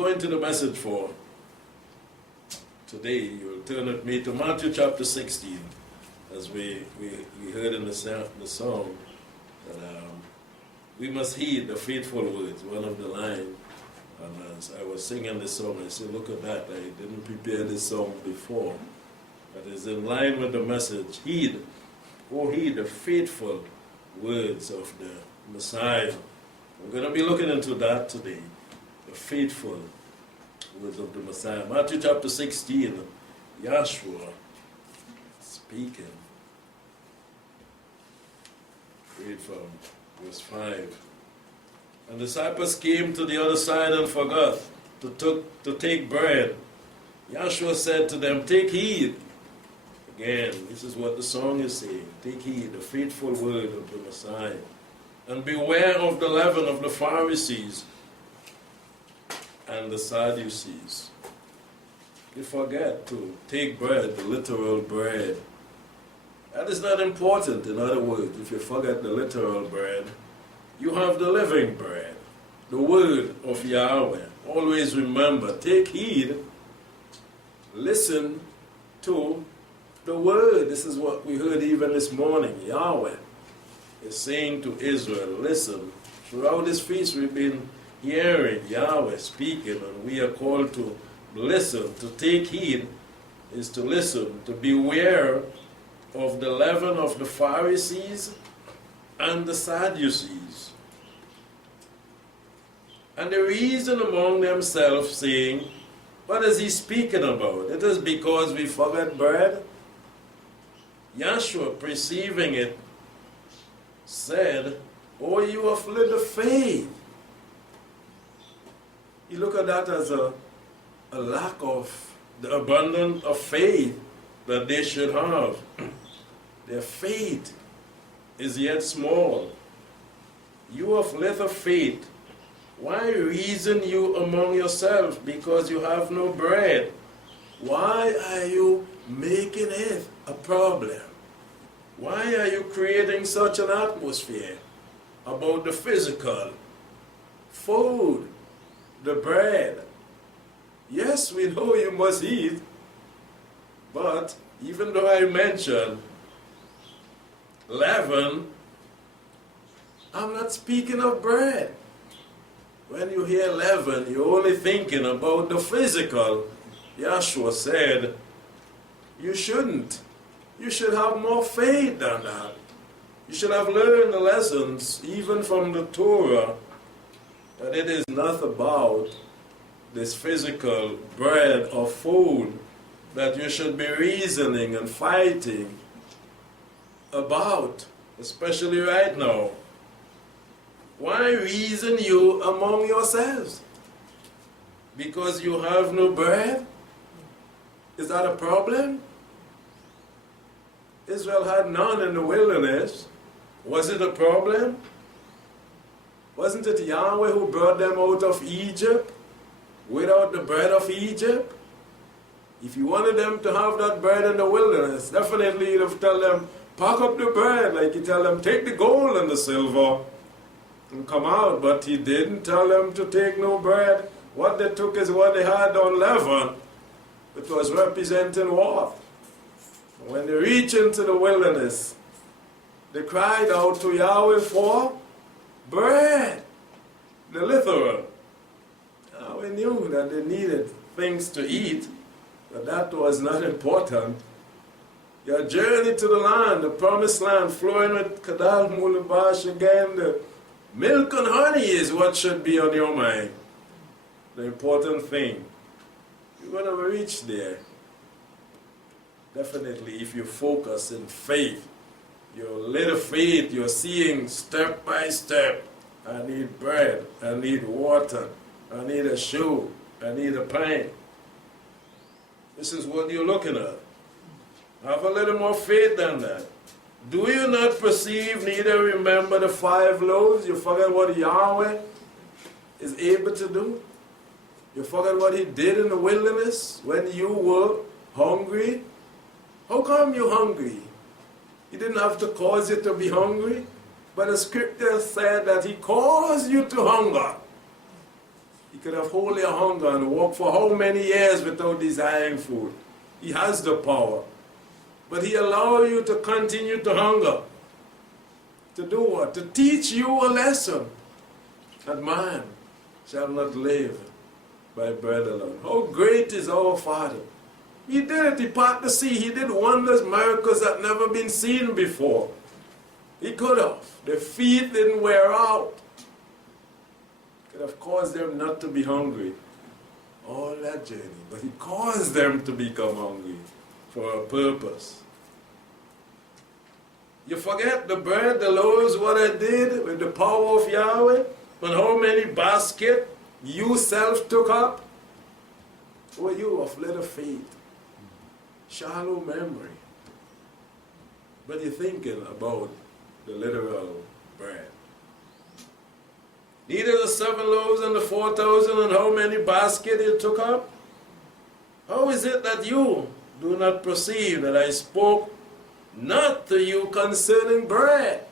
go into the message for today, you'll turn with me to Matthew chapter 16, as we heard in the song, that we must heed the faithful words, one of the lines. And as I was singing this song, I said, look at that, I didn't prepare this song before. But it's in line with the message, heed the faithful words of the Messiah. We're going to be looking into that today, the faithful words of the Messiah. Matthew chapter 16, Yahshua speaking. Read from verse 5. And the disciples came to the other side and forgot to take bread. Yahshua said to them, take heed. Again, this is what the song is saying. Take heed, the faithful word of the Messiah. And beware of the leaven of the Pharisees and the Sadducees. You forget to take bread, the literal bread. That is not important. In other words, if you forget the literal bread, you have the living bread, the word of Yahweh. Always remember, take heed, listen to the word. This is what we heard even this morning. Yahweh is saying to Israel, listen. Throughout this feast we've been hearing Yahweh speaking, and we are called to listen. To take heed is to listen, to beware of the leaven of the Pharisees and the Sadducees. And they reason among themselves, saying, what is he speaking about? It is because we forgot bread. Yahshua, perceiving it, said, oh, you of little faith. You look at that as a lack of the abundance of faith that they should have. Their faith is yet small. You of little faith, why reason you among yourselves because you have no bread? Why are you making it a problem? Why are you creating such an atmosphere about the physical food, the bread? Yes, we know you must eat, but even though I mentioned leaven, I'm not speaking of bread. When you hear leaven, you're only thinking about the physical. Yahshua said, you shouldn't. You should have more faith than that. You should have learned the lessons, even from the Torah, that it is not about this physical bread or food that you should be reasoning and fighting about, especially right now. Why reason you among yourselves? Because you have no bread? Is that a problem? Israel had none in the wilderness. Was it a problem? Wasn't it Yahweh who brought them out of Egypt without the bread of Egypt? If you wanted them to have that bread in the wilderness, definitely you'd have tell them, pack up the bread, like you tell them, take the gold and the silver and come out. But he didn't tell them to take no bread. What they took is what they had unleavened. It was representing what? When they reached into the wilderness, they cried out to Yahweh for bread, the literal. Yahweh knew that they needed things to eat, but that was not important. Your journey to the land, the promised land, flowing with Kadal Mulabash again, the milk and honey is what should be on your mind. The important thing. You're going to reach there. Definitely, if you focus in faith, your little faith, you're seeing step by step. I need bread, I need water, I need a shoe, I need a pint. This is what you're looking at. Have a little more faith than that. Do you not perceive, neither remember the 5 loaves? You forget what Yahweh is able to do? You forget what he did in the wilderness when you were hungry? How come you're hungry? He didn't have to cause you to be hungry, but the scripture said that he caused you to hunger. He could have holy hunger and walk for how many years without desiring food. He has the power. But he allows you to continue to hunger. To do what? To teach you a lesson. That man shall not live by bread alone. How great is our Father. He did it. He parted the sea. He did wonders, miracles that never been seen before. He could have. Their feet didn't wear out. Could have caused them not to be hungry all that journey. But he caused them to become hungry for a purpose. You forget the bread, the loaves, what I did with the power of Yahweh? And how many baskets you self took up? Were you of little faith? Shallow memory. But you're thinking about the literal bread. Neither the 7 loaves and the 4,000 and how many baskets you took up? How is it that you do not perceive that I spoke not to you concerning bread?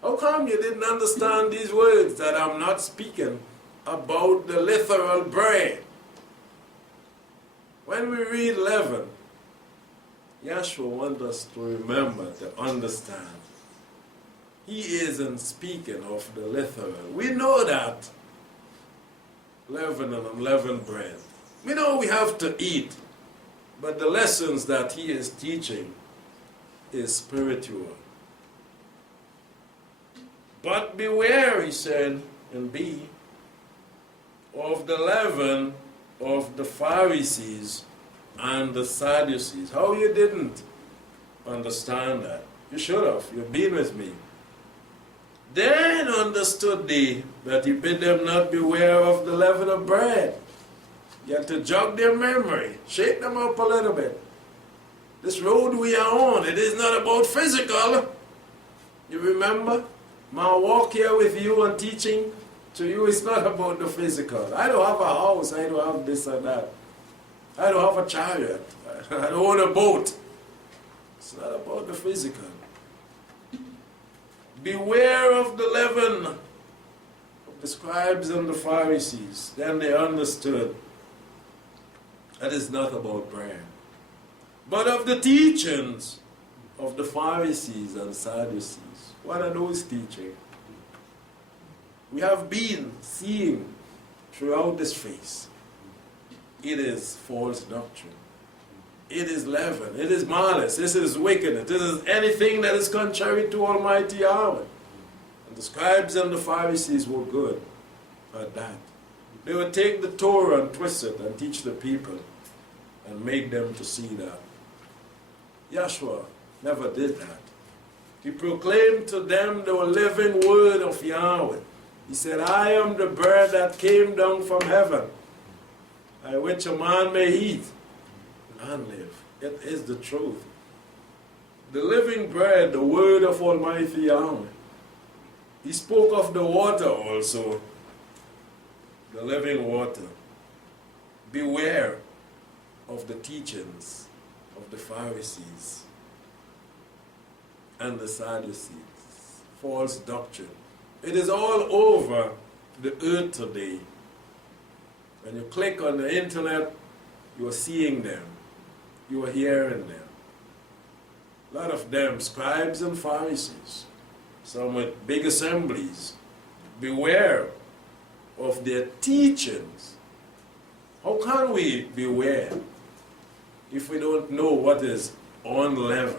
How come you didn't understand these words that I'm not speaking about the literal bread? When we read leaven, Yahshua wants us to remember, to understand. He isn't speaking of the literal. We know that. Leaven and unleavened bread. We know we have to eat. But the lessons that he is teaching is spiritual. But beware, he said in B, of the leaven of the Pharisees and the Sadducees. How you didn't understand that? You should have. You've been with me. Then understood they that he bid them not beware of the leaven of bread. You have to jog their memory, shake them up a little bit. This road we are on, it is not about physical. You remember? My walk here with you and teaching to you is not about the physical. I don't have a house, I don't have this and that. I don't have a chariot. I don't own a boat. It's not about the physical. Beware of the leaven of the scribes and the Pharisees. Then they understood that it's not about bread, but of the teachings of the Pharisees and Sadducees. What are those teachings? We have been seeing throughout this phase. It is false doctrine. It is leaven. It is malice. This is wickedness. This is anything that is contrary to Almighty Yahweh. And the scribes and the Pharisees were good at that. They would take the Torah and twist it and teach the people and make them to see that. Yahshua never did that. He proclaimed to them the living word of Yahweh. He said, I am the bread that came down from heaven, by which a man may eat and live. It is the truth. The living bread, the word of Almighty Yahweh. He spoke of the water also, the living water. Beware of the teachings of the Pharisees and the Sadducees. False doctrine. It is all over the earth today. When you click on the internet, you are seeing them. You are hearing them. A lot of them, scribes and Pharisees, some with big assemblies. Beware of their teachings. How can we beware if we don't know what is unleavened?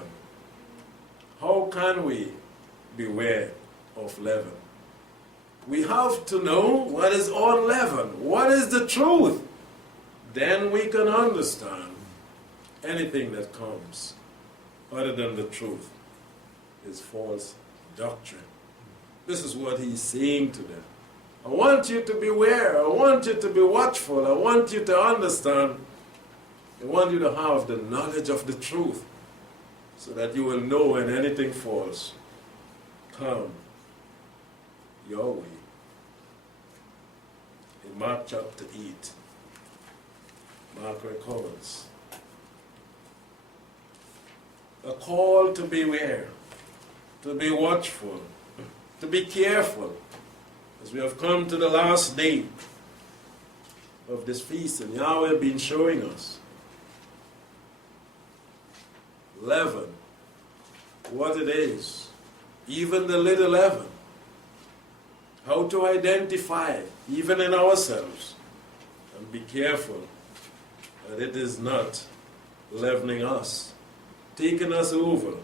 How can we beware of leaven? We have to know what is unleavened. What is the truth? Then we can understand anything that comes other than the truth is false doctrine. This is what he's saying to them. I want you to beware. I want you to be watchful. I want you to understand. I want you to have the knowledge of the truth so that you will know when anything false comes your way. In Mark chapter 8, Mark records a call to beware, to be watchful, to be careful, As we have come to the last day of this feast, and Yahweh has been showing us leaven, what it is, even the little leaven, how to identify it, even in ourselves, and be careful that it is not leavening us, taking us over,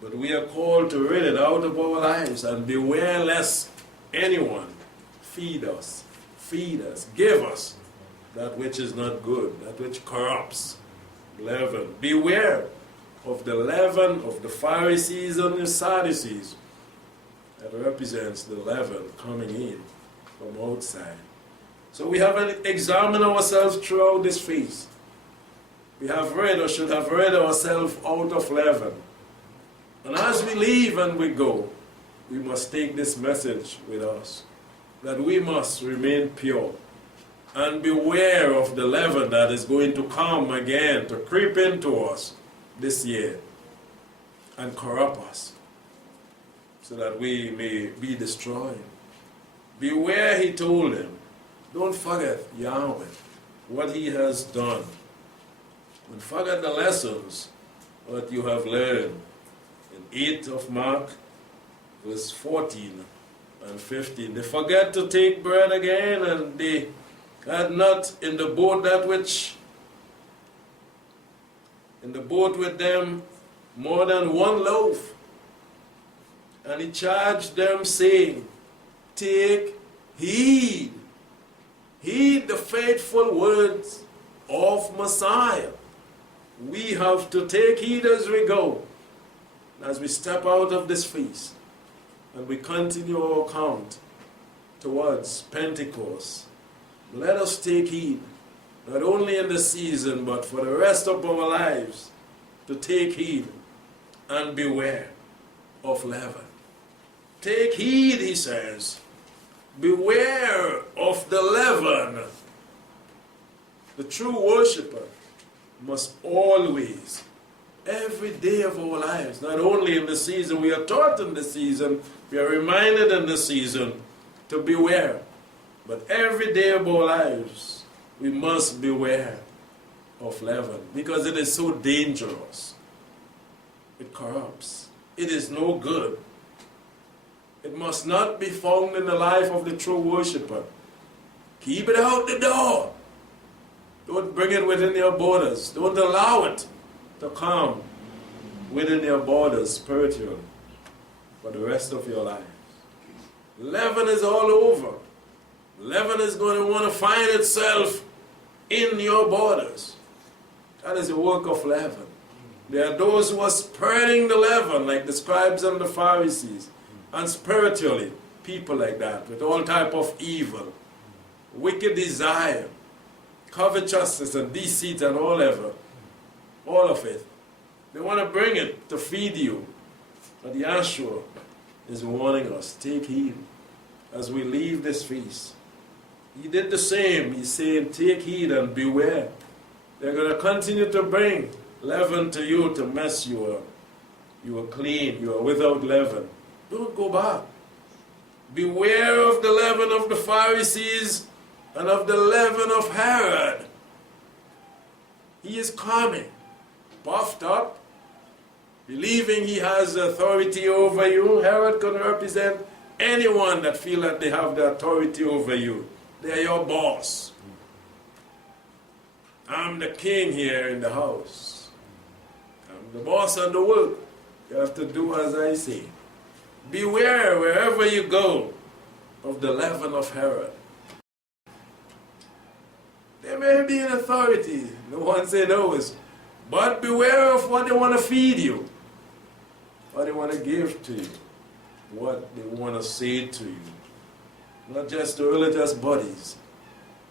but we are called to rid it out of our lives, and beware lest anyone feed us, give us that which is not good, that which corrupts. Leaven. Beware of the leaven of the Pharisees and the Sadducees. That represents the leaven coming in from outside. So we have examined ourselves throughout this feast. We have read, or should have read ourselves out of leaven. And as we leave and we go, we must take this message with us, that we must remain pure and beware of the leaven that is going to come again to creep into us this year and corrupt us, so that we may be destroyed. Beware, he told him. Don't forget Yahweh, what he has done. Don't forget the lessons, what you have learned. In 8 of Mark, verse 14 and 15. They forget to take bread again, and they had not in the boat with them more than one loaf. And he charged them, saying, take heed. Heed the faithful words of Messiah. We have to take heed as we go, as we step out of this feast, and we continue our count towards Pentecost. Let us take heed, not only in the season, but for the rest of our lives, to take heed and beware of leaven. Take heed, he says. Beware of the leaven. The true worshiper must always, every day of our lives, not only in the season, we are taught in the season, we are reminded in the season to beware, but every day of our lives, we must beware of leaven, because it is so dangerous. It corrupts. It is no good. It must not be found in the life of the true worshiper. Keep it out the door. Don't bring it within your borders. Don't allow it to come within your borders spiritually for the rest of your life. Leaven is all over. Leaven is going to want to find itself in your borders. That is the work of leaven. There are those who are spreading the leaven, like the scribes and the Pharisees, and spiritually, people like that, with all type of evil, wicked desire, covetousness and deceit and all of it. They want to bring it to feed you. But Yahshua is warning us, take heed as we leave this feast. He did the same. He's saying, take heed and beware. They're going to continue to bring leaven to you to mess you up. You are clean. You are without leaven. Don't go back. Beware of the leaven of the Pharisees and of the leaven of Herod. He is coming, puffed up, believing he has authority over you. Herod can represent anyone that feel that they have the authority over you. They're your boss. I'm the king here in the house. I'm the boss of the work. You have to do as I say. Beware wherever you go of the leaven of Herod. There may be an authority, no one say no, but beware of what they want to feed you, what they want to give to you, what they want to say to you. Not just the religious bodies,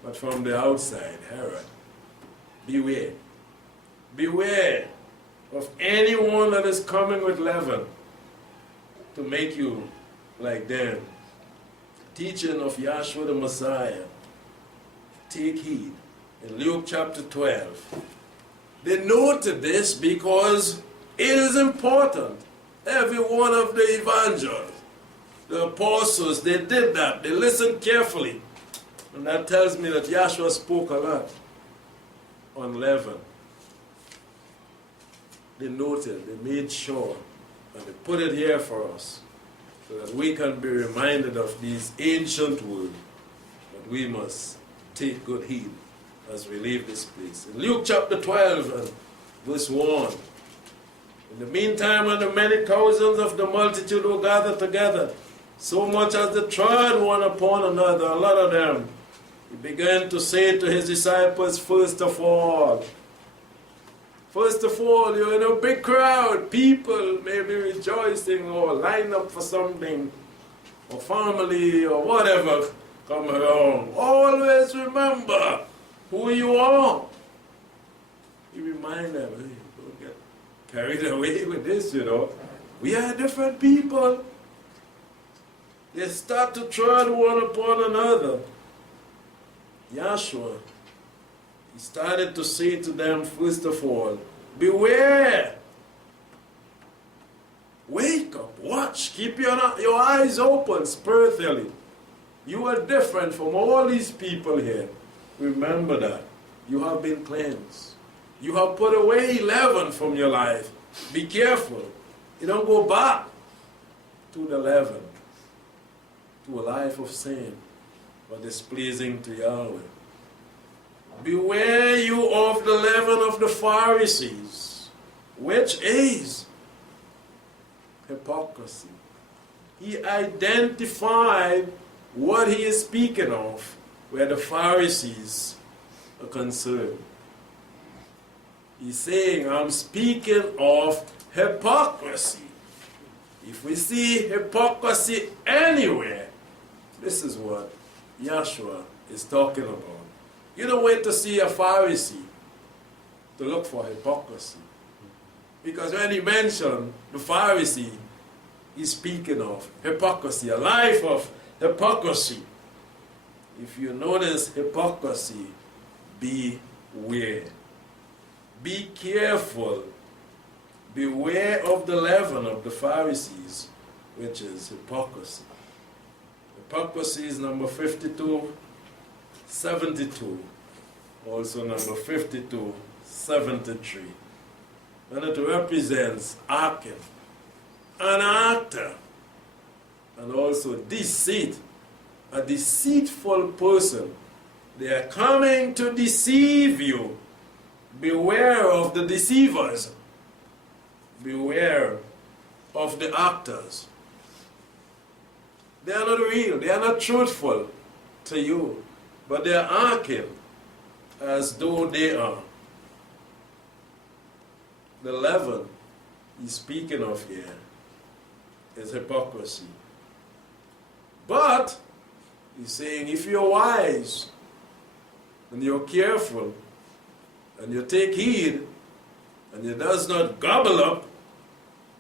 but from the outside, Herod. Beware. Beware of anyone that is coming with leaven to make you like them. Teaching of Yahshua the Messiah. Take heed. In Luke chapter 12. They noted this because it is important. Every one of the evangelists, The apostles, they did that. They listened carefully. And that tells me that Yahshua spoke a lot on leaven. They noted, they made sure, and they put it here for us, so that we can be reminded of these ancient words. But we must take good heed as we leave this place. In Luke chapter 12 and verse 1, in the meantime, when the many thousands of the multitude were gathered together, so much as they trod one upon another, a lot of them, he began to say to his disciples, first of all, you're in a big crowd, people may be rejoicing or line up for something, or family or whatever come around. Always remember who you are. He reminded them, hey, don't get carried away with this, you know. We are different people. They start to tread one upon another. Yahshua, he started to say to them, first of all, beware. Wake up, watch, keep your eyes open spiritually. You are different from all these people here. Remember that. You have been cleansed. You have put away leaven from your life. Be careful. You don't go back to the leaven, to a life of sin, but displeasing to Yahweh. Beware you of the leaven of the Pharisees, which is hypocrisy. He identified what he is speaking of, where the Pharisees are concerned. He's saying, I'm speaking of hypocrisy. If we see hypocrisy anywhere, this is what Yahshua is talking about. You don't wait to see a Pharisee to look for hypocrisy. Because when he mentioned the Pharisee, he's speaking of hypocrisy, a life of hypocrisy. If you notice hypocrisy, beware. Be careful. Beware of the leaven of the Pharisees, which is hypocrisy. Hypocrisy is number 5272. Also number 5273. And it represents acting, an actor, and also deceit, a deceitful person. They are coming to deceive you. Beware of the deceivers. Beware of the actors. They are not real, they are not truthful to you, but they are acting as though they are. The leaven he's speaking of here is hypocrisy. But he's saying if you're wise and you're careful and you take heed and it does not gobble up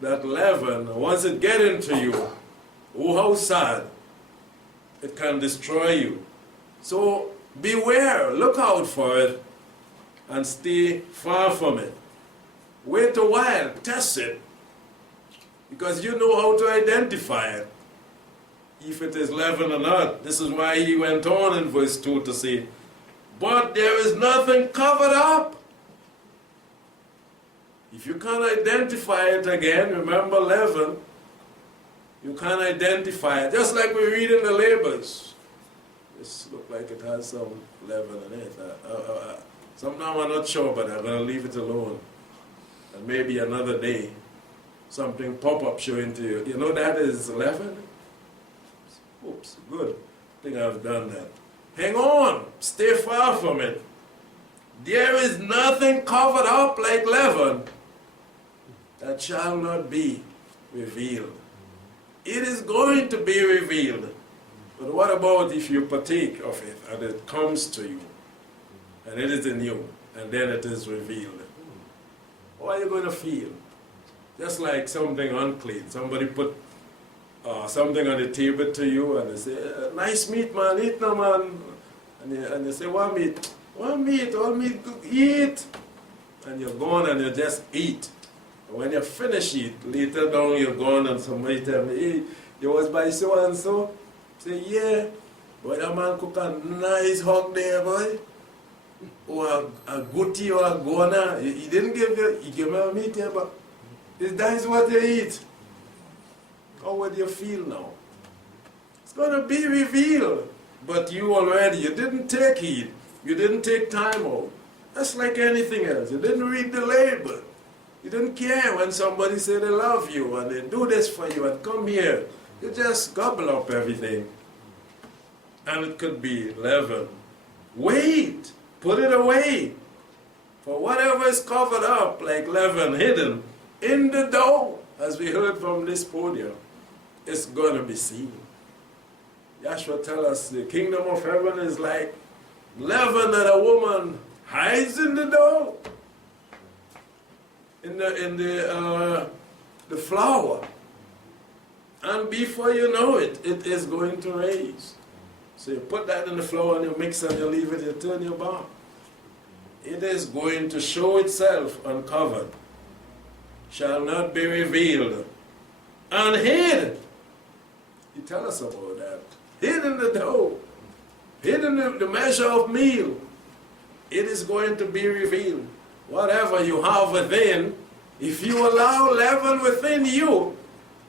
that leaven, once it gets into you, oh how sad, it can destroy you. So beware, look out for it and stay far from it. Wait a while, test it, because you know how to identify it, if it is leaven or not. This is why he went on in verse 2 to say, but there is nothing covered up. If you can't identify it again, remember leaven, you can't identify it. Just like we read in the labels. This looks like it has some leaven in it. Sometimes I'm not sure, but I'm going to leave it alone. And maybe another day, something pop up showing to you. You know that is leaven? Oops, good. I think I've done that. Hang on. Stay far from it. There is nothing covered up like leaven that shall not be revealed. It is going to be revealed. But what about if you partake of it and it comes to you and it is in you and then it is revealed? How are you going to feel? Just like something unclean. Somebody put something on the table to you and they say, nice meat man, eat now man. And you say, what meat? What meat? All meat, eat. And you're gone and you just eat. And when you finish it, later down you're gone and somebody tell me, hey, You was by so and so? Say, yeah. Boy, that man cook a nice hog there, boy. Or a goatee or a goana. He didn't give you, he gave me a meat here, but that is what you eat. How would you feel now? It's going to be revealed. But you didn't take heed. You didn't take time out. That's like anything else. You didn't read the label. You didn't care when somebody said they love you and they do this for you and come here. You just gobble up everything. And it could be leaven. Wait. Put it away. For whatever is covered up like leaven hidden in the dough, as we heard from this podium, it's going to be seen. Yahshua tells us the kingdom of heaven is like leaven that a woman hides in the dough, in the flour. And before you know it, it is going to raise. So you put that in the flour and you mix and you leave it, you turn your bar. It is going to show itself uncovered, shall not be revealed, and hid. He tells us about that. Hid in the dough, hid in the measure of meal. It is going to be revealed. Whatever you have within, if you allow leaven within you,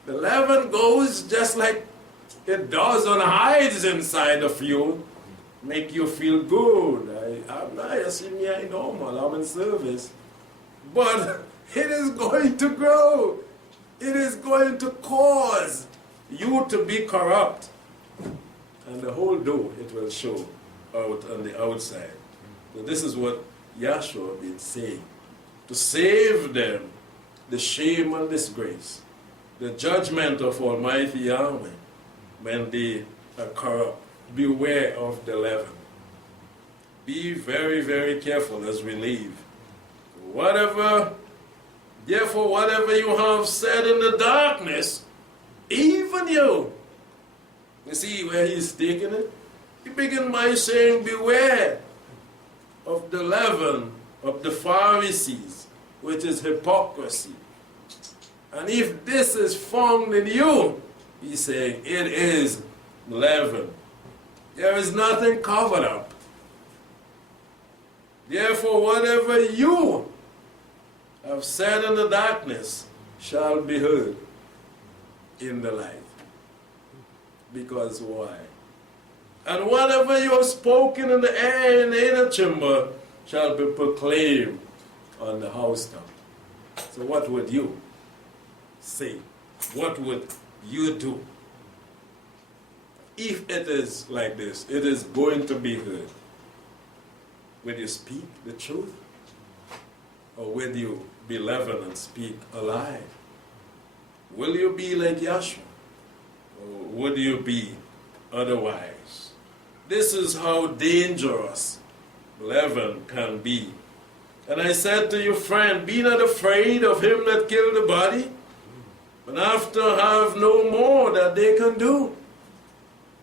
the leaven goes just like it does and hides inside of you, make you feel good. I'm nice, I'm normal, I'm in service. But it is going to grow. It is going to cause you to be corrupt. And the whole dough, it will show out on the outside. So this is what Yahshua been saying. To save them, the shame and disgrace, the judgment of Almighty Yahweh, when they are corrupt. Beware of the leaven. Be very, very careful as we leave. Therefore, whatever you have said in the darkness, even you see where he's taking it? He begins by saying, beware of the leaven of the Pharisees, which is hypocrisy. And if this is found in you, he's saying, it is leaven. There is nothing covered up. Therefore, whatever you have said in the darkness shall be heard in the light. Because why? And whatever you have spoken in the air in the inner chamber shall be proclaimed on the housetop. So what would you say? What would you do? If it is like this, it is going to be heard. Will you speak the truth? Or will you be leaven and speak a lie? Will you be like Yahshua? Or would you be otherwise? This is how dangerous leaven can be. And I said to you, friend, be not afraid of him that killed the body, but after have no more that they can do.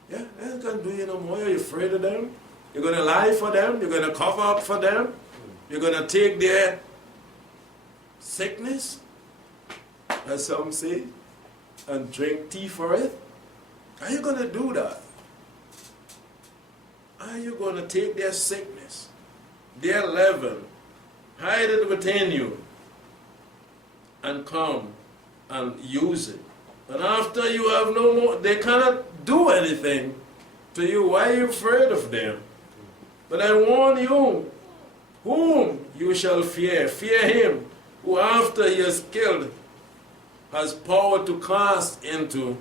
Yeah, they can't do you no more. You're afraid of them. You're going to lie for them. You're going to cover up for them. You're going to take their sickness, as some say, and drink tea for it. Are you going to do that? Are you going to take their sickness, their leaven, hide it within you, and come and use it? And after you have no more, they cannot do anything to you. Why are you afraid of them? But I warn you, whom you shall fear. Fear him who after he has killed has power to cast into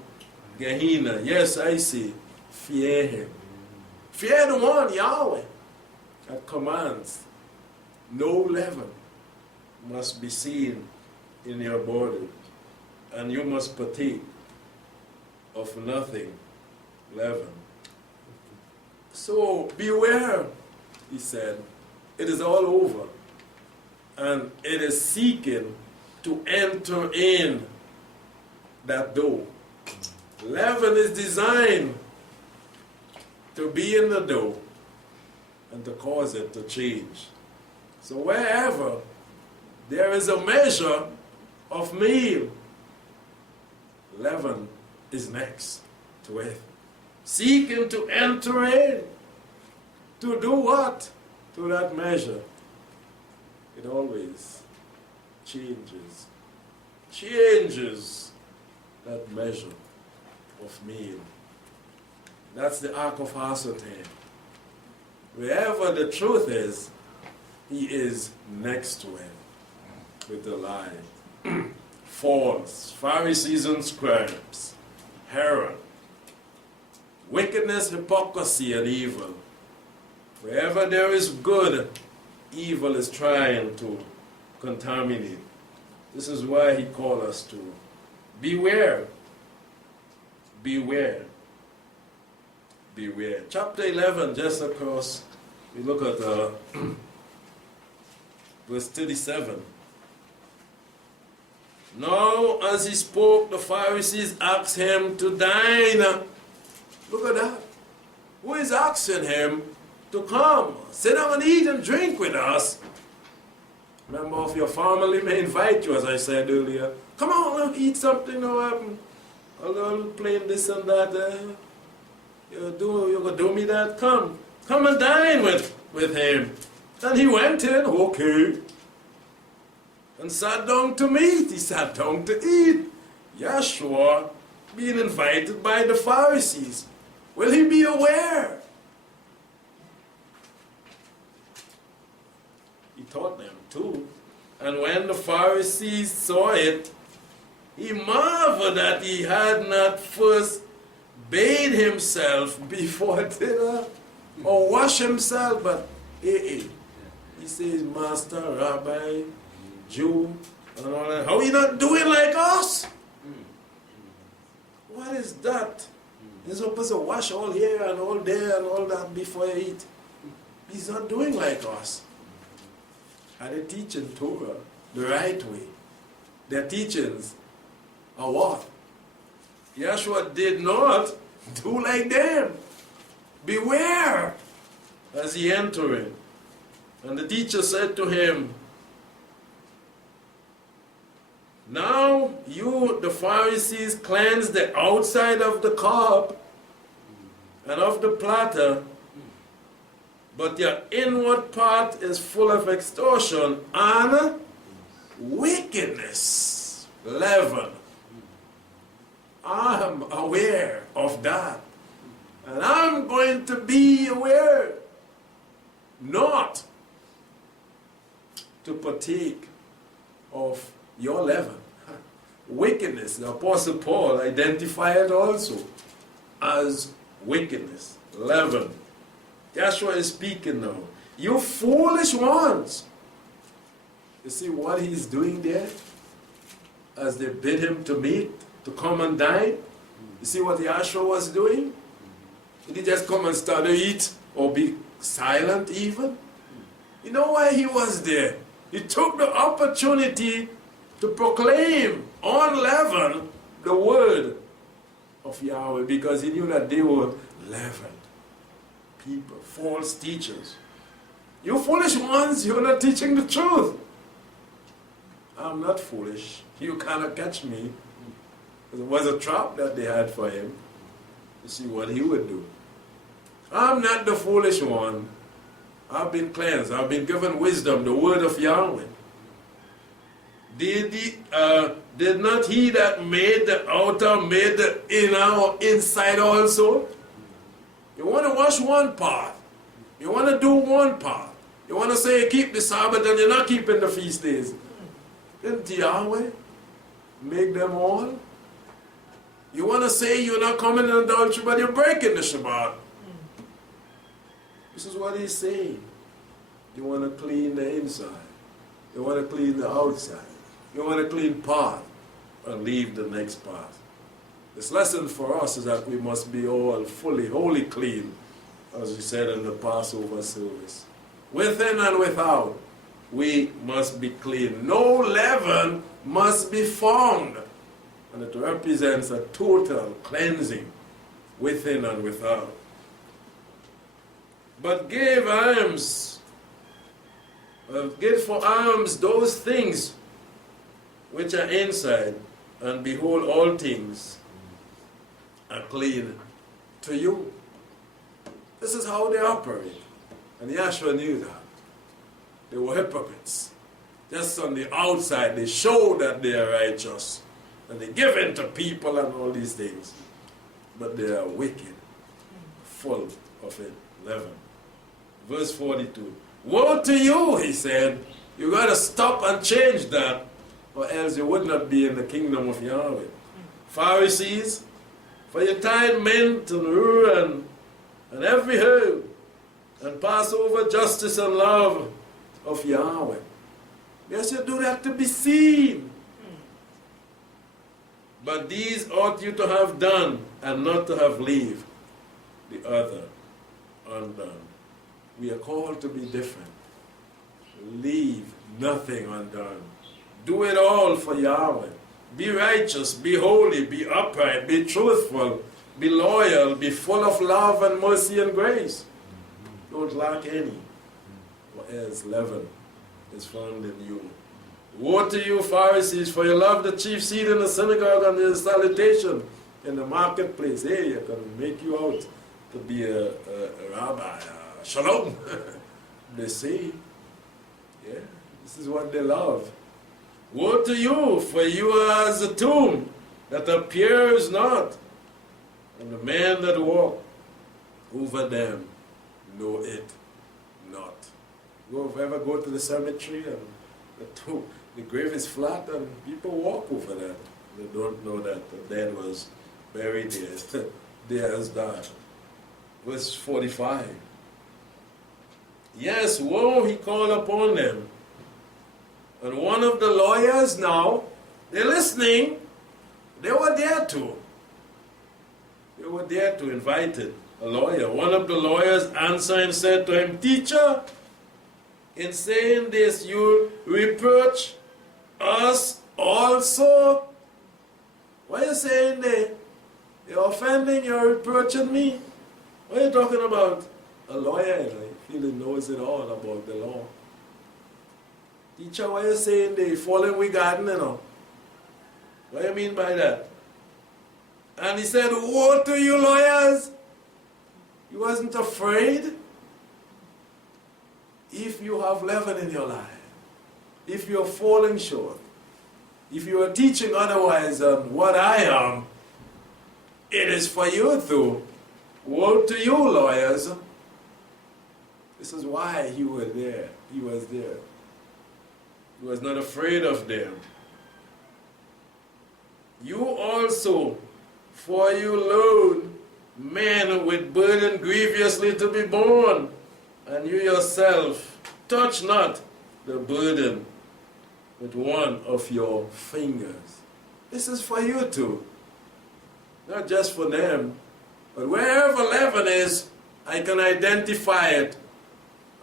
Gehenna. Yes, I say, fear him. Fear the one, Yahweh, that commands no leaven must be seen in your body, and you must partake of nothing leaven. So beware, he said, it is all over, and it is seeking to enter in that door. Leaven is designed to be in the dough and to cause it to change. So wherever there is a measure of meal, leaven is next to it. Seeking to enter in. To do what? To that measure. It always changes. Changes that measure of meal. That's the ark of ascertain. Wherever the truth is, he is next to it with the lie. False, Pharisees and scribes, Herod, wickedness, hypocrisy, and evil. Wherever there is good, evil is trying to contaminate. This is why he called us to beware. Beware. Beware. Chapter 11, just across, we look at verse 37. Now, as he spoke, the Pharisees asked him to dine. Look at that. Who is asking him to come, sit down and eat and drink with us? Member of your family may invite you, as I said earlier. Come on, eat something, a little plain this and that. You're going to do me that? Come and dine with him. And he went in, okay, and sat down to meat. He sat down to eat. Yeshua being invited by the Pharisees. Will he be aware? He taught them too. And when the Pharisees saw it, he marveled that he had not first bathed himself before dinner or washed himself, but he says, Master, Rabbi, Jew, and all that. How are you not doing like us? What is that? You're supposed to wash all here and all there and all that before you eat. He's not doing like us. And they're teaching Torah the right way. Their teachings are what? Yeshua did not do like them. Beware as he entered. And the teacher said to him, now you, the Pharisees, cleanse the outside of the cup and of the platter, but your inward part is full of extortion and wickedness. Leaven. I'm aware of that. And I'm going to be aware not to partake of your leaven. Wickedness. The Apostle Paul identified it also as wickedness. Leaven. Yeshua is speaking now. You foolish ones. You see what he's doing there? As they bid him to meet, to come and dine. You see what Yeshua was doing? Did he just come and start to eat or be silent even? You know why he was there? He took the opportunity to proclaim on leaven the word of Yahweh, because he knew that they were leavened people, false teachers. You foolish ones, you're not teaching the truth. I'm not foolish. You cannot catch me. It was a trap that they had for him to see what he would do. I'm not the foolish one. I've been cleansed. I've been given wisdom, the word of Yahweh. Did not he that made the outer, made the inner or inside also? You want to wash one part. You want to do one part. You want to say you keep the Sabbath and you're not keeping the feast days. Didn't Yahweh make them all? You want to say you're not coming in adultery, but you're breaking the Shabbat. This is what he's saying. You want to clean the inside. You want to clean the outside. You want to clean part and leave the next part. This lesson for us is that we must be all fully, wholly clean, as we said in the Passover service. Within and without, we must be clean. No leaven must be found. And it represents a total cleansing within and without. But give for alms those things which are inside, and behold, all things and clean to you. This is how they operate. And Yahshua knew that. They were hypocrites. Just on the outside, they show that they are righteous. And they give in to people and all these things. But they are wicked, full of it. 11. Verse 42. Woe to you, he said. You got to stop and change that, or else you would not be in the kingdom of Yahweh. Pharisees, for you tied mint and rue and every herb, and pass over justice and love of Yahweh. Yes, you do that to be seen. But these ought you to have done, and not to have leave the other undone. We are called to be different. Leave nothing undone. Do it all for Yahweh. Be righteous, be holy, be upright, be truthful, be loyal, be full of love and mercy and grace. Don't lack any, or else leaven is found in you. Woe to you, Pharisees, for you love the chief seat in the synagogue and the salutation in the marketplace. Hey, you can make you out to be a rabbi. Shalom, they say. Yeah, this is what they love. Woe to you, for you are as a tomb that appears not, and the man that walk over them know it not. You ever go to the cemetery and the grave is flat and people walk over that. They don't know that the dead was buried there. There as that. Verse 45. Yes, woe, he called upon them. And one of the lawyers now, they're listening. They were there to. They were there to invite a lawyer. One of the lawyers answered and said to him, Teacher, in saying this, you reproach us also. What are you saying there? You're offending, you're reproaching me. What are you talking about? A lawyer, I feel he knows it all about the law. Teacher, what are you saying there? Falling with garden, you know. What do you mean by that? And he said, woe to you lawyers. You wasn't afraid. If you have leaven in your life, if you're falling short, if you are teaching otherwise than what I am, it is for you to. Woe to you, lawyers. This is why he was there. He was there. He was not afraid of them. You also, for you load men with burden grievously to be borne, and you yourself touch not the burden with one of your fingers. This is for you too. Not just for them, but wherever leaven is, I can identify it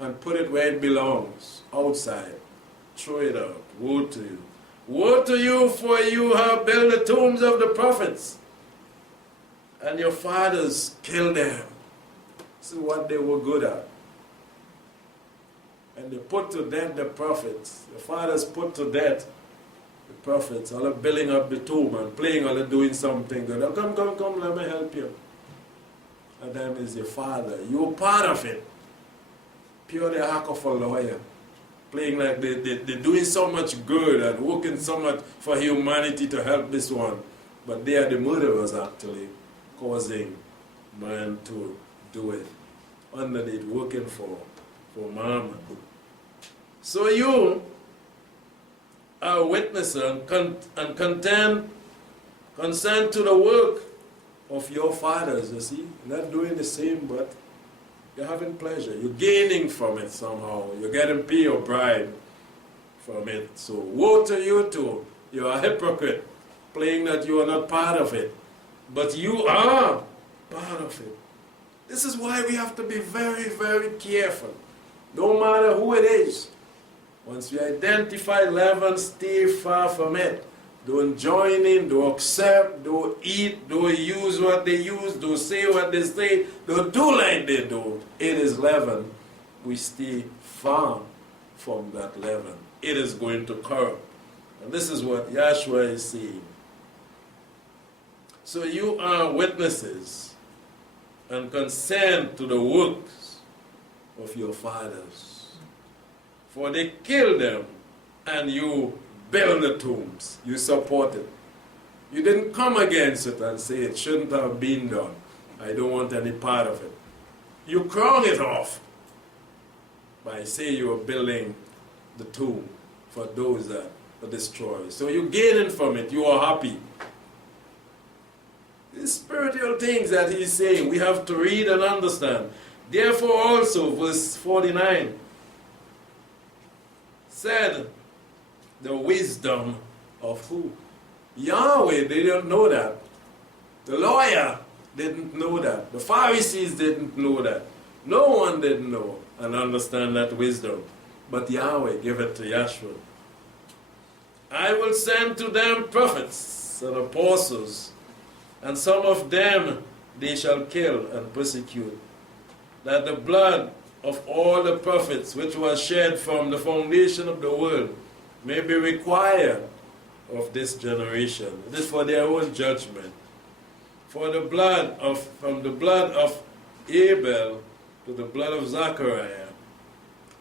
and put it where it belongs, outside. Throw it out. Woe to you. Woe to you, for you have built the tombs of the prophets, and your fathers killed them. This is what they were good at. And they put to death the prophets. The fathers put to death the prophets. All of building up the tomb and playing, all of doing something good. Oh, come, let me help you. And then is your father. You're part of it. Purely a hack of a lawyer. Playing like they're doing so much good and working so much for humanity to help this one. But they are the murderers actually, causing man to do it. Underneath, working for Mammon. So you are a witness and consent to the work of your fathers, you see. You're not doing the same, but you're having pleasure. You're gaining from it somehow. You're getting pay or bribe from it. So woe to you too. You're a hypocrite, playing that you are not part of it. But you are part of it. This is why we have to be very, very careful. No matter who it is. Once we identify leaven, stay far from it. Don't join in, don't accept, don't eat, don't use what they use, don't say what they say, don't do like they do. It is leaven. We stay far from that leaven. It is going to corrupt. And this is what Yahshua is saying. So you are witnesses and consent to the works of your fathers. For they killed them, and you build the tombs. You support it. You didn't come against it and say it shouldn't have been done. I don't want any part of it. You crown it off by saying you are building the tomb for those that are destroyed. So you're gaining from it. You are happy. These spiritual things that he's saying, we have to read and understand. Therefore also, verse 49, said the wisdom of who? Yahweh. They didn't know that. The lawyer didn't know that. The Pharisees didn't know that. No one didn't know and understand that wisdom. But Yahweh gave it to Yahshua. I will send to them prophets and apostles, and some of them they shall kill and persecute, that the blood of all the prophets which was shed from the foundation of the world may be required of this generation. It is for their own judgment. For the blood of, from the blood of Abel to the blood of Zachariah,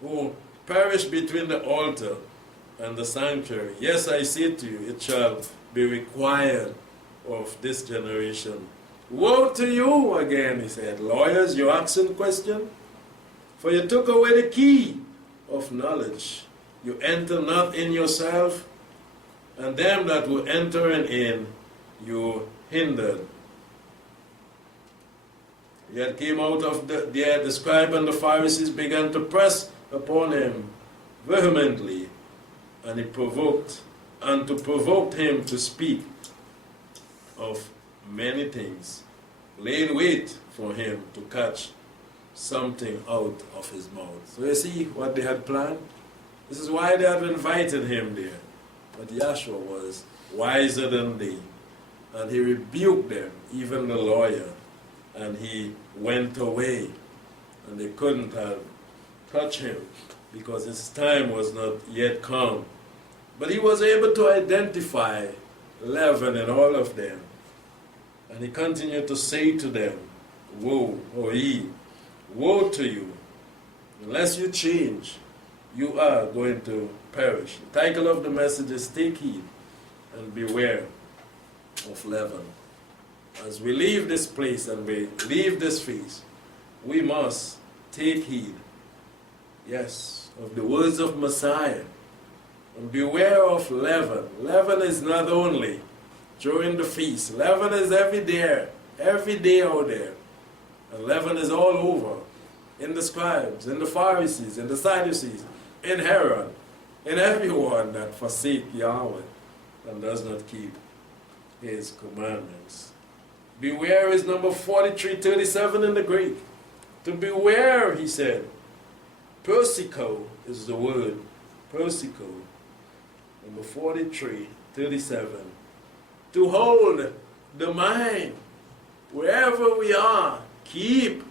who perished between the altar and the sanctuary. Yes, I say to you, it shall be required of this generation. Woe to you, again, he said. Lawyers, you asking question? For you took away the key of knowledge. You enter not in yourself, and them that were entering in, you hindered. Yet came out of there, the scribe and the Pharisees began to press upon him vehemently, and he provoked him to speak of many things, laid wait for him to catch something out of his mouth. So you see what they had planned? This is why they had invited him there. But Yahshua was wiser than they, and he rebuked them, even the lawyer, and he went away, and they couldn't have touched him because his time was not yet come. But he was able to identify Leaven and all of them, and he continued to say to them, woe, or ye, woe to you, unless you change, you are going to perish. The title of the message is Take Heed and Beware of Leaven. As we leave this place and we leave this feast, we must take heed, yes, of the words of Messiah, and beware of leaven. Leaven is not only during the feast. Leaven is every day out there. And leaven is all over, in the scribes, in the Pharisees, in the Sadducees, in Herod, in everyone that forsake Yahweh and does not keep his commandments. Beware is number 4337 in the Greek. To beware, he said. Persico is the word. Persico. Number 4337. To hold the mind. Wherever we are, keep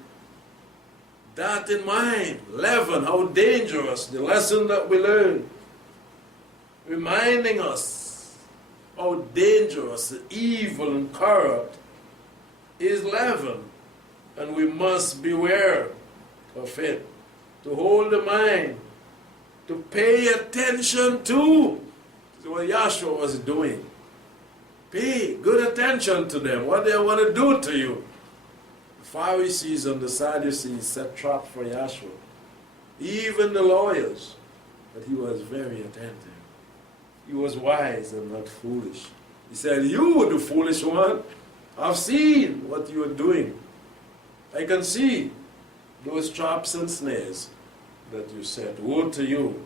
that in mind. Leaven, how dangerous. The lesson that we learned. Reminding us how dangerous, evil, and corrupt is leaven, and we must beware of it. To hold the mind, to pay attention to. This is what Yahshua was doing. Pay good attention to them, what they want to do to you. The Pharisees and the Sadducees set trap for Yahshua. Even the lawyers, but he was very attentive. He was wise and not foolish. He said, you, the foolish one, I've seen what you are doing. I can see those traps and snares that you set. Woe to you.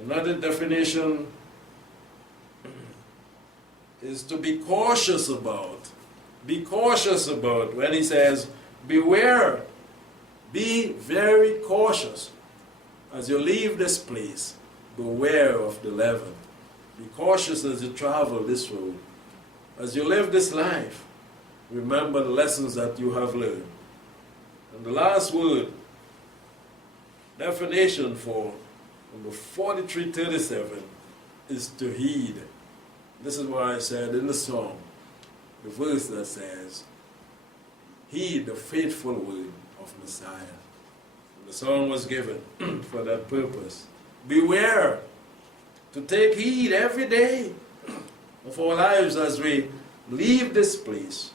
Another definition is to be cautious about. Be cautious about when he says, beware. Be very cautious. As you leave this place, beware of the leaven. Be cautious as you travel this road. As you live this life, remember the lessons that you have learned. And the last word, definition for number 4337 is to heed. This is what I said in the song. the verse that says, heed the faithful word of Messiah. And the song was given for that purpose. Beware to take heed every day of our lives as we leave this place.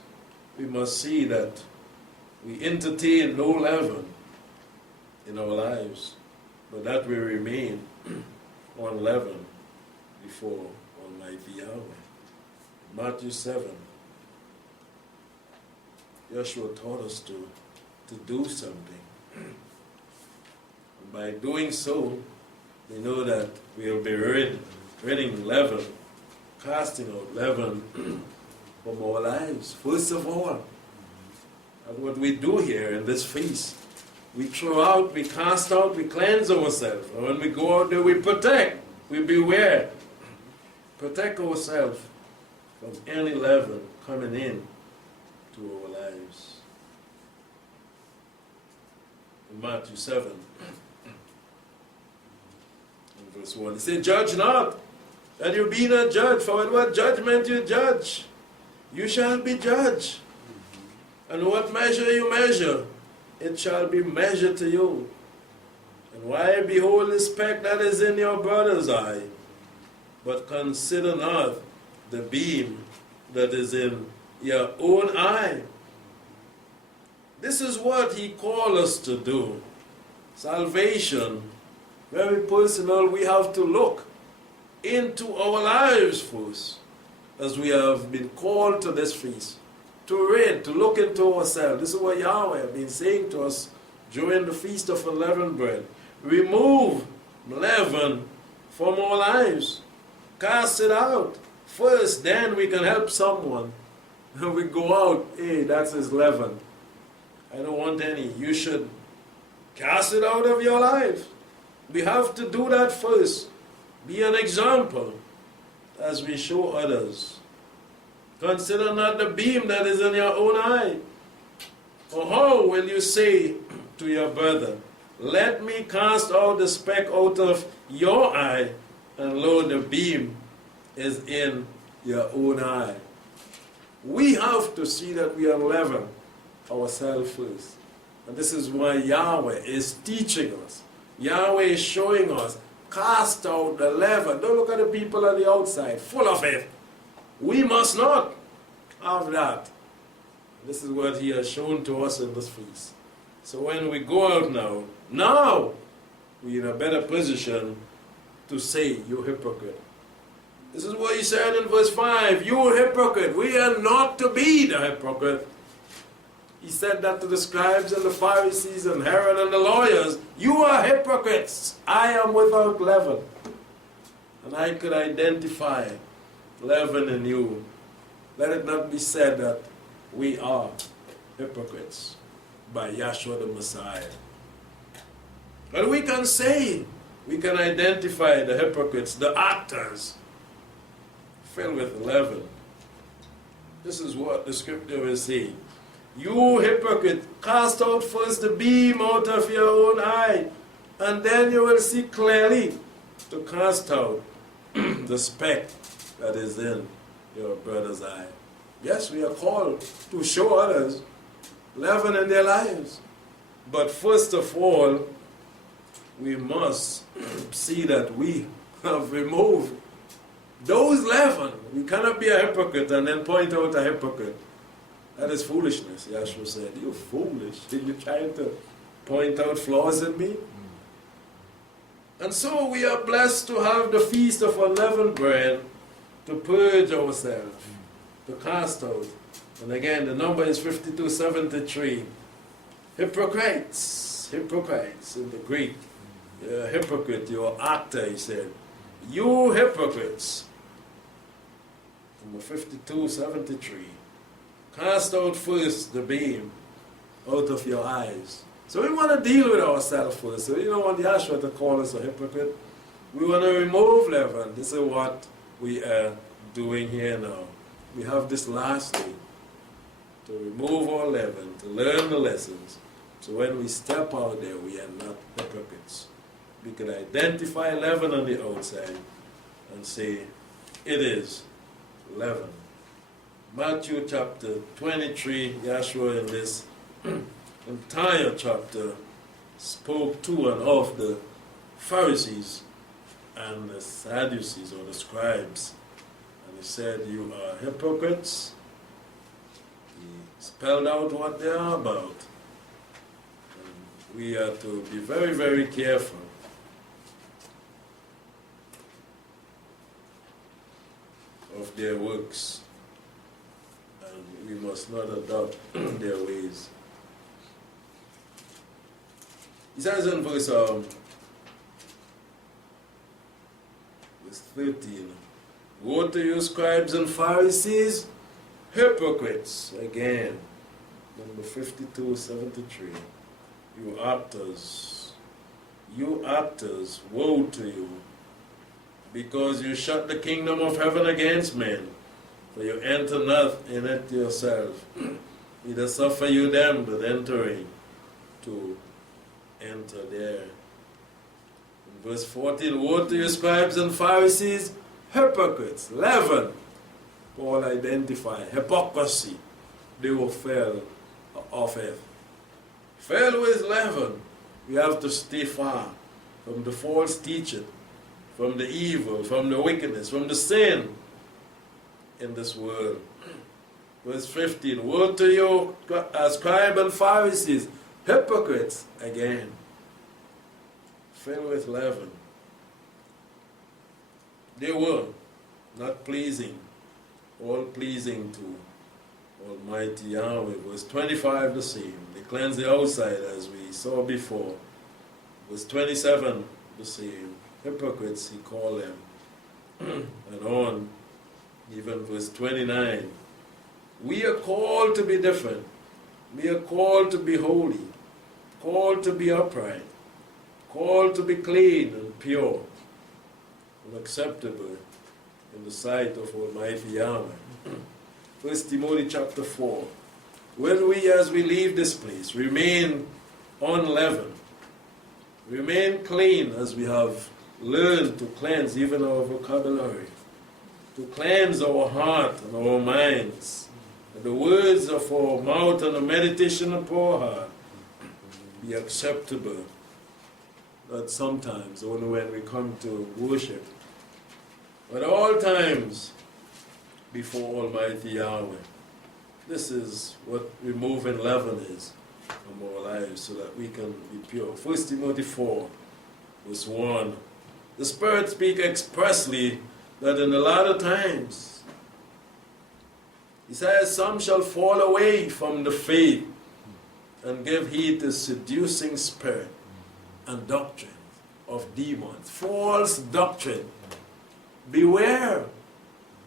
We must see that we entertain no leaven in our lives, but that we remain unleavened before Almighty Yahweh. Matthew 7, Yeshua taught us to do something. And by doing so, we know that we'll be ridding leaven, casting out leaven from our lives. First of all, and what we do here in this feast, we throw out, we cast out, we cleanse ourselves. And when we go out there, we protect, we beware. Protect ourselves from any leaven coming in to our lives. In Matthew 7, in verse 1, he said, judge not, that you be not judged, for with what judgment you judge, you shall be judged. And what measure you measure, it shall be measured to you. And why behold the speck that is in your brother's eye, but consider not the beam that is in your own eye? This is what he called us to do. Salvation, very personal. We have to look into our lives first, as we have been called to this feast, to read, to look into ourselves. This is what Yahweh has been saying to us during the Feast of Unleavened Bread. Remove leaven from our lives. Cast it out. First, then we can help someone. And we go out, hey, that's his leaven. I don't want any. You should cast it out of your life. We have to do that first. Be an example as we show others. Consider not the beam that is in your own eye. For how will you say to your brother, let me cast out the speck out of your eye, and lo, the beam is in your own eye? We have to see that we unleaven ourselves first. And this is why Yahweh is teaching us. Yahweh is showing us, cast out the leaven. Don't look at the people on the outside, full of it. We must not have that. This is what he has shown to us in this feast. So when we go out now we're in a better position to say, you hypocrite. This is what he said in verse 5, you hypocrite. We are not to be the hypocrite. He said that to the scribes and the Pharisees and Herod and the lawyers. You are hypocrites. I am without leaven. And I could identify leaven in you. Let it not be said that we are hypocrites by Yahshua the Messiah. But we can say, we can identify the hypocrites, the actors, filled with leaven. This is what the scripture is saying. You hypocrite, cast out first the beam out of your own eye, and then you will see clearly to cast out the speck that is in your brother's eye. Yes, we are called to show others leaven in their lives. But first of all, we must see that we have removed those leaven. We cannot be a hypocrite and then point out a hypocrite. That is foolishness. Yahshua said, you're foolish. You're trying to point out flaws in me? And so we are blessed to have the Feast of Unleavened Bread to purge ourselves, to cast out. And again, the number is 5273. Hypocrites in the Greek. You're a hypocrite, you're an actor, he said. You hypocrites. Number 5273. Cast out first the beam out of your eyes. So we want to deal with ourselves first. So you don't want Yahshua to call us a hypocrite. We want to remove leaven. This is what we are doing here now. We have this last day to remove our leaven, to learn the lessons. So when we step out there, we are not hypocrites. We can identify leaven on the outside and say, it is leaven Matthew chapter 23, Yahshua in this entire chapter spoke to and of the Pharisees and the Sadducees or the scribes. And he said, you are hypocrites. He spelled out what they are about. And we are to be very, very careful of their works. And we must not adopt their ways. He says in verse 13, woe to you, scribes and Pharisees, hypocrites. Again, number 52:73. You actors, woe to you, because you shut the kingdom of heaven against men, for you enter not in it yourself, neither suffer you them that entering to enter there. In verse 14, woe to you, scribes and Pharisees, hypocrites, leaven. Paul identified hypocrisy. They will fail of it. Fail with leaven. We have to stay far from the false teaching, from the evil, from the wickedness, from the sin in this world. Verse 15, woe to you, scribes and Pharisees, hypocrites, again, filled with leaven. They were not pleasing, all pleasing to Almighty Yahweh. Verse 25, the same. They cleanse the outside, as we saw before. Verse 27, the same. Hypocrites, he called them. And on, even verse 29. We are called to be different. We are called to be holy, called to be upright, called to be clean and pure and acceptable in the sight of Almighty Yahweh. 1 Timothy chapter 4. When we, as we leave this place, remain unleavened, remain clean as we have learned to cleanse even our vocabulary, to cleanse our heart and our minds, and the words of our mouth and the meditation of our heart be acceptable, not sometimes, only when we come to worship, but all times before Almighty Yahweh. This is what removing leaven is from our lives, so that we can be pure. 1 Timothy 4, verse 1. The Spirit speaks expressly that in the latter times, he says, some shall fall away from the faith and give heed to seducing spirit and doctrine of demons. False doctrine. Beware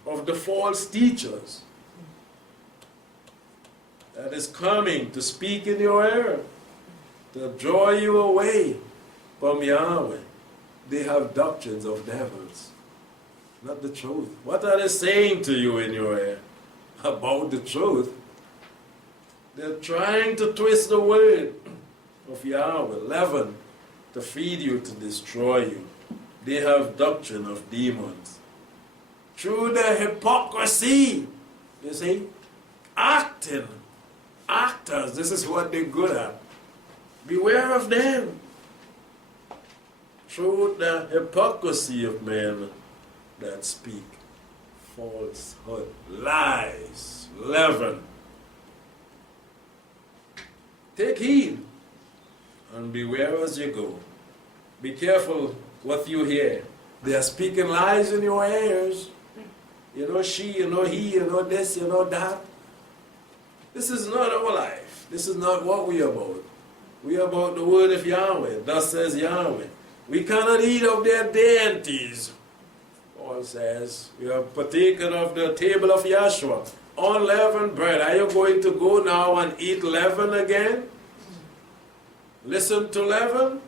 of the false teachers that is coming to speak in your ear, to draw you away from Yahweh. They have doctrines of devils, not the truth. What are they saying to you in your ear about the truth? They're trying to twist the word of Yahweh, leaven, to feed you, to destroy you. They have doctrine of demons. Through their hypocrisy, you see, actors, this is what they're good at. Beware of them. Through the hypocrisy of men that speak falsehood, lies, leaven. Take heed and beware as you go. Be careful what you hear. They are speaking lies in your ears. You know she, you know he, you know this, you know that. This is not our life. This is not what we are about. We are about the word of Yahweh. Thus says Yahweh. We cannot eat of their deities. Paul says, we are partaken of the table of Yahshua. Unleavened bread. Are you going to go now and eat leaven again? Listen to leaven.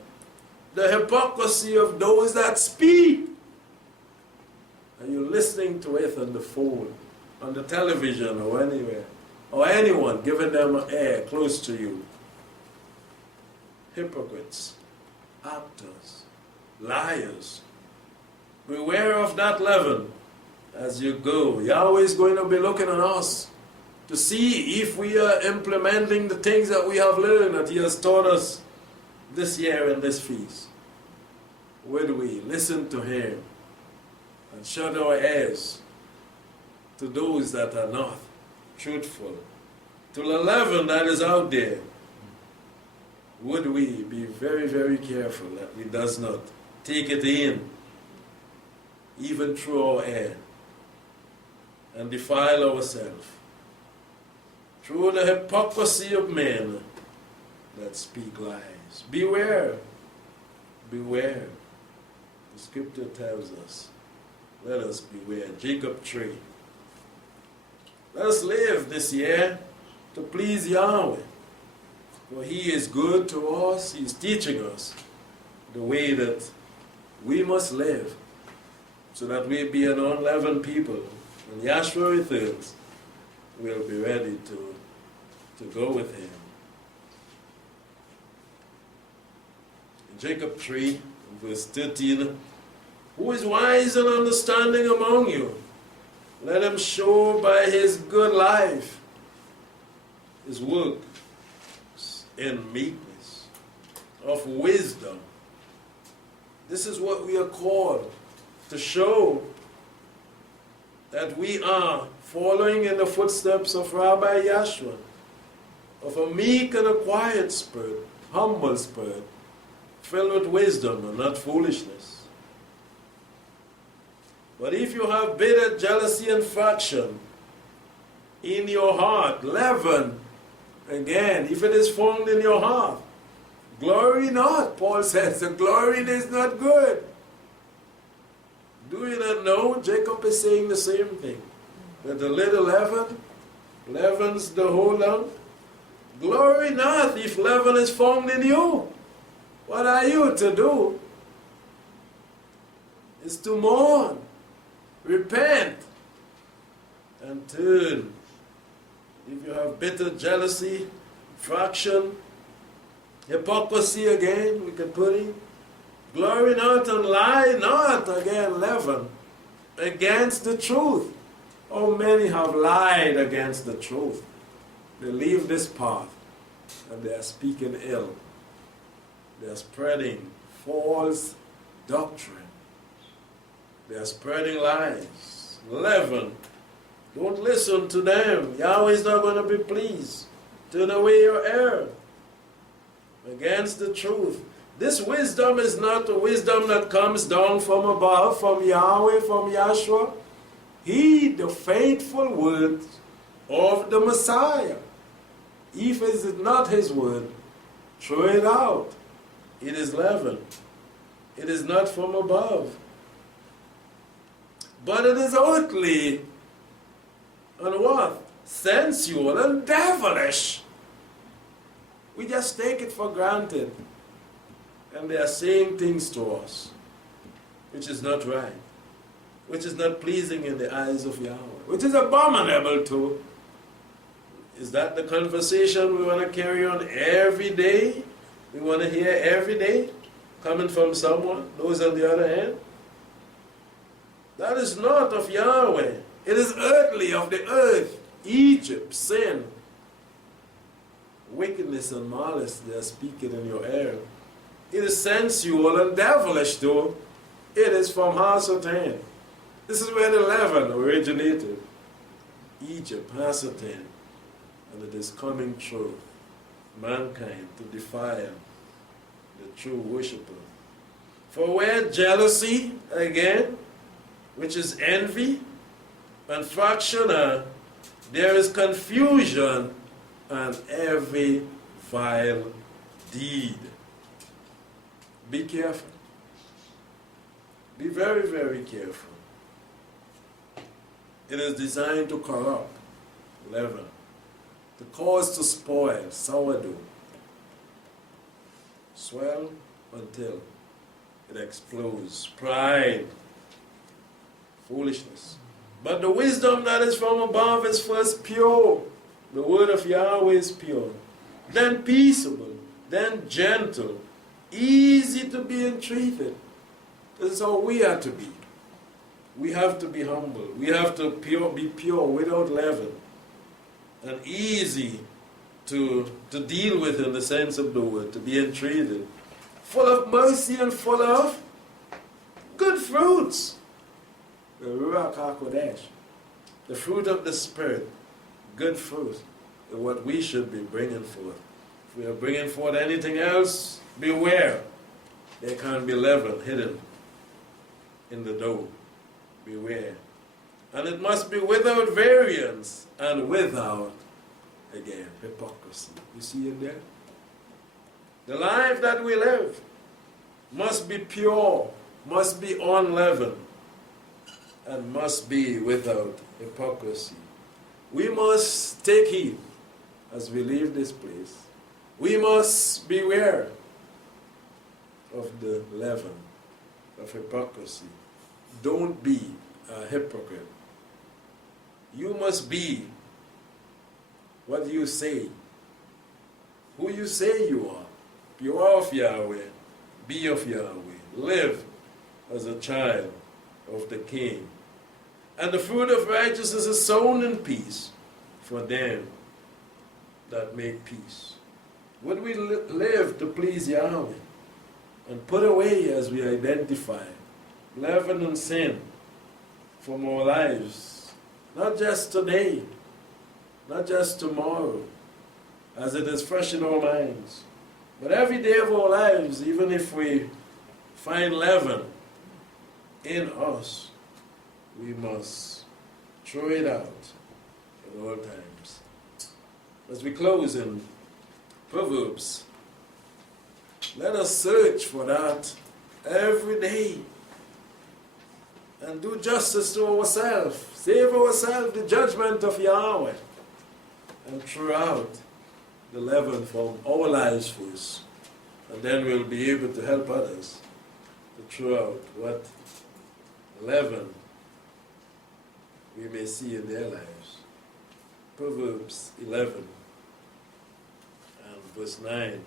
The hypocrisy of those that speak. Are you listening to it on the phone, on the television, or anywhere? Or anyone giving them an ear close to you? Hypocrites, actors, liars. Beware of that leaven as you go. Yahweh is going to be looking at us to see if we are implementing the things that we have learned, that He has taught us this year in this feast. Would we listen to Him and shut our ears to those that are not truthful, to the leaven that is out there? Would we be very, very careful that we does not take it in, even through our air, and defile ourselves through the hypocrisy of men that speak lies? Beware, beware. The scripture tells us, let us beware. Jacob tree. Let us live this year to please Yahweh. For He is good to us. He is teaching us the way that we must live, so that we be an unleavened people. When Yahshua returns, we'll be ready to go with Him. In Jacob 3, verse 13, who is wise and understanding among you? Let him show by his good life his work in meekness, of wisdom. This is what we are called to show, that we are following in the footsteps of Rabbi Yahshua, of a meek and a quiet spirit, humble spirit, filled with wisdom and not foolishness. But if you have bitter jealousy and faction in your heart, leaven, again, if it is formed in your heart, glory not, Paul says, the glory is not good. Do you not know? Jacob is saying the same thing, that the little leaven leavens the whole lump. Glory not if leaven is formed in you. What are you to do? It's to mourn, repent, and turn. If you have bitter jealousy, fraction, hypocrisy again, we can put in. Glory not and lie not, again, leaven, against the truth. Oh, many have lied against the truth. They leave this path and they are speaking ill. They are spreading false doctrine. They are spreading lies. Leaven. Don't listen to them. Yahweh is not going to be pleased. Turn away your error against the truth. This wisdom is not a wisdom that comes down from above, from Yahweh, from Yahshua. Heed the faithful words of the Messiah. If it is not His word, throw it out. It is leaven. It is not from above. But it is earthly and what? Sensual and devilish. We just take it for granted. And they are saying things to us which is not right, which is not pleasing in the eyes of Yahweh, which is abominable to. Is that the conversation we want to carry on every day? We want to hear every day coming from someone, those on the other hand? That is not of Yahweh. It is earthly, of the earth. Egypt, sin, wickedness and malice, they are speaking in your ear. It is sensual and devilish too. It is from Hasatan. This is where the leaven originated. Egypt, Hasatan. And it is coming through mankind to defile the true worshiper. For where jealousy, again, which is envy, and faction are, there is confusion and every vile deed. Be careful. Be very, very careful. It is designed to corrupt, leaven, to cause to spoil, sourdough, swell until it explodes. Pride, foolishness. But the wisdom that is from above is first pure. The word of Yahweh is pure. Then peaceable. Then gentle. Easy to be entreated. This is how we are to be. We have to be humble. We have to be pure, without leaven, and easy to deal with in the sense of the word, to be entreated. Full of mercy and full of good fruits. The Ruach HaKodesh, the fruit of the Spirit, good fruit, is what we should be bringing forth. If we are bringing forth anything else, beware. There can be leaven hidden in the dough. Beware. And it must be without variance and without, again, hypocrisy. You see it there? The life that we live must be pure, must be unleavened, and must be without hypocrisy. We must take heed as we leave this place. We must beware of the leaven of hypocrisy. Don't be a hypocrite. You must be what you say, who you say you are. You are of Yahweh, be of Yahweh, live as a child of the King. And the fruit of righteousness is sown in peace for them that make peace. Would we live to please Yahweh and put away, as we identify, leaven and sin from our lives, not just today, not just tomorrow, as it is fresh in our minds, but every day of our lives, even if we find leaven in us, we must throw it out at all times. As we close in Proverbs, let us search for that every day and do justice to ourselves, save ourselves the judgment of Yahweh, and throw out the leaven from our lives first, and then we'll be able to help others to throw out what leaven we may see in their lives. Proverbs 11 and verse 9.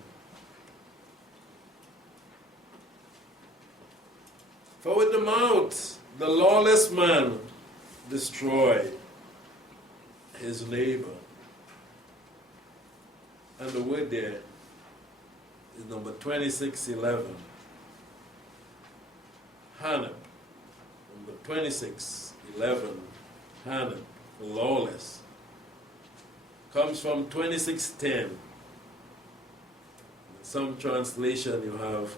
For with the mouth the lawless man destroy his neighbor. And the word there is number 2611. Hanep. Number 2611. Hanep, lawless. Comes from 2610. In some translation you have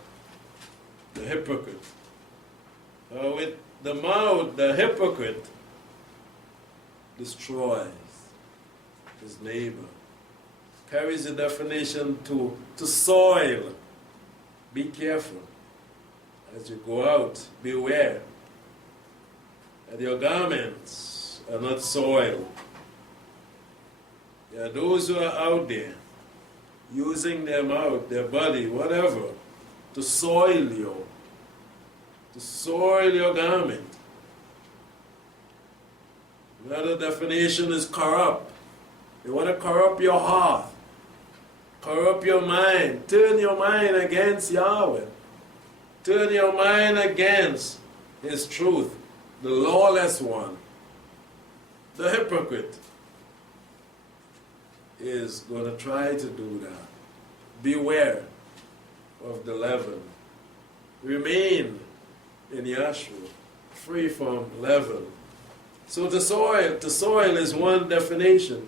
the hypocrite. With the mouth, the hypocrite destroys his neighbor. Carries the definition to soil. Be careful. As you go out, beware that your garments are not soiled. There are those who are out there using their mouth, their body, whatever, to soil your garment. Another definition is corrupt. They want to corrupt your heart, corrupt your mind, turn your mind against Yahweh, turn your mind against His truth, the lawless one. The hypocrite is going to try to do that. Beware of the leaven. Remain in Yahshua, free from leaven. So to soil is one definition.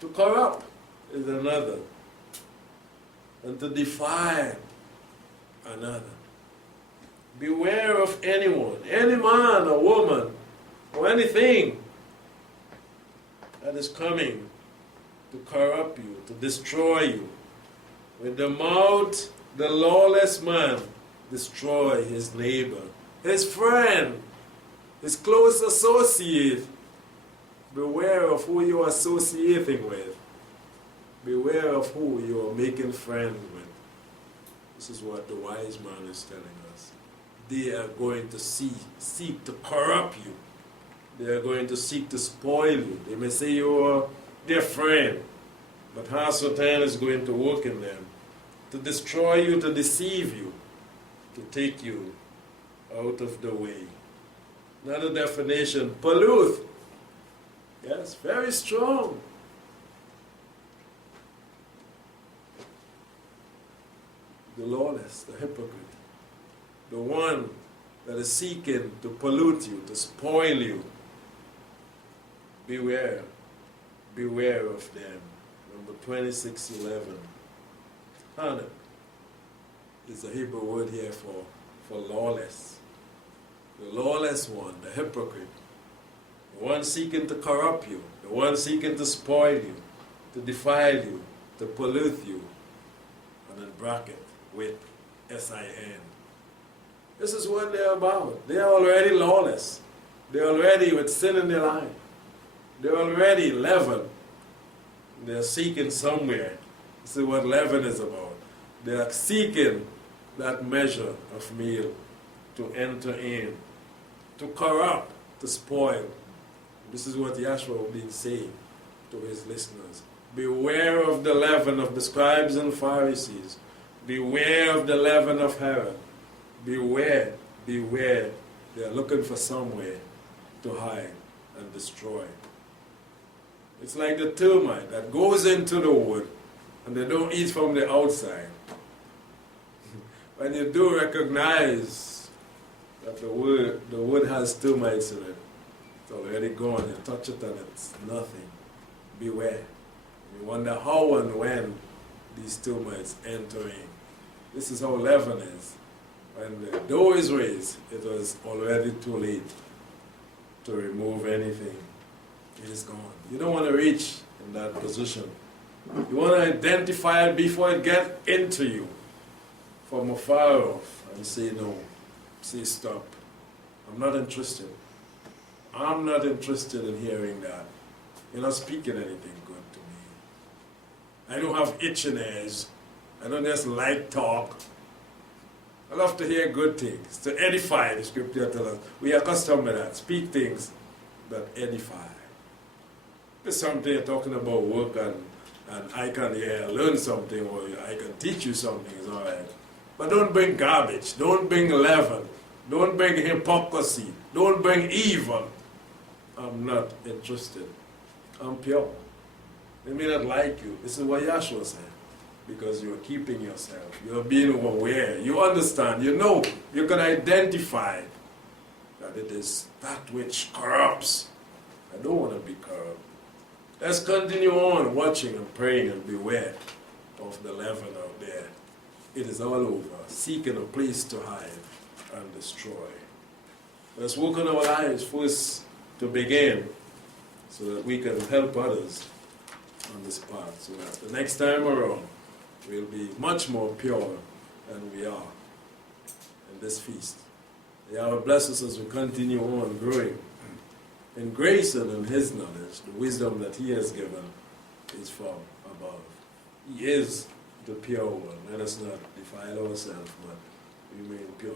To corrupt is another. And to defile another. Beware of anyone, any man or woman, or anything that is coming to corrupt you, to destroy you. With the mouth, the lawless man destroy his neighbor, his friend, his close associate. Beware of who you are associating with. Beware of who you are making friends with. This is what the wise man is telling us. They are going to seek to corrupt you. They are going to seek to spoil you. They may say you are their friend, but Hasatan is going to work in them to destroy you, to deceive you, to take you out of the way. Another definition, pollute. Yes, very strong. The lawless, the hypocrite, the one that is seeking to pollute you, to spoil you. Beware. Beware of them. Number 26:11. Hana is the Hebrew word here for lawless. The lawless one, the hypocrite, the one seeking to corrupt you, the one seeking to spoil you, to defile you, to pollute you, and then bracket with S-I-N. This is what they're about. They're already lawless. They're already with sin in their life. They're already leaven. They're seeking somewhere. This is what leaven is about. They are seeking that measure of meal to enter in, to corrupt, to spoil. This is what Yahshua will be saying to his listeners. Beware of the leaven of the scribes and Pharisees. Beware of the leaven of Herod. Beware, beware. They are looking for somewhere to hide and destroy. It's like the termite that goes into the wood and they don't eat from the outside. When you do recognize that the wood has termites in it, it's already gone. You touch it and it's nothing. Beware. You wonder how and when these termites enter in. This is how leaven is. When the dough is raised, it was already too late to remove anything. It is gone. You don't want to reach in that position. You want to identify it before it gets into you from afar off and say no. Say stop. I'm not interested. I'm not interested in hearing that. You're not speaking anything good to me. I don't have itching ears. I don't just like talk. I love to hear good things, to edify, the scripture tells us. We are accustomed to that. Speak things that edify. There's something you're talking about work and I can learn something or I can teach you something, it's all right. But don't bring garbage. Don't bring leaven. Don't bring hypocrisy. Don't bring evil. I'm not interested. I'm pure. They may not like you. This is what Yahshua said. Because you're keeping yourself. You're being aware. You understand. You know. You can identify that it is that which corrupts. I don't want to be corrupt. Let's continue on watching and praying and beware of the leaven out there. It is all over. Seeking a place to hide and destroy. Let's work on our lives first to begin so that we can help others on this path. So that the next time around, we'll be much more pure than we are in this feast. Yahweh bless us as we continue on growing in grace and in His knowledge. The wisdom that He has given is from above. He is the pure one. Let us not defile ourselves, but remain pure.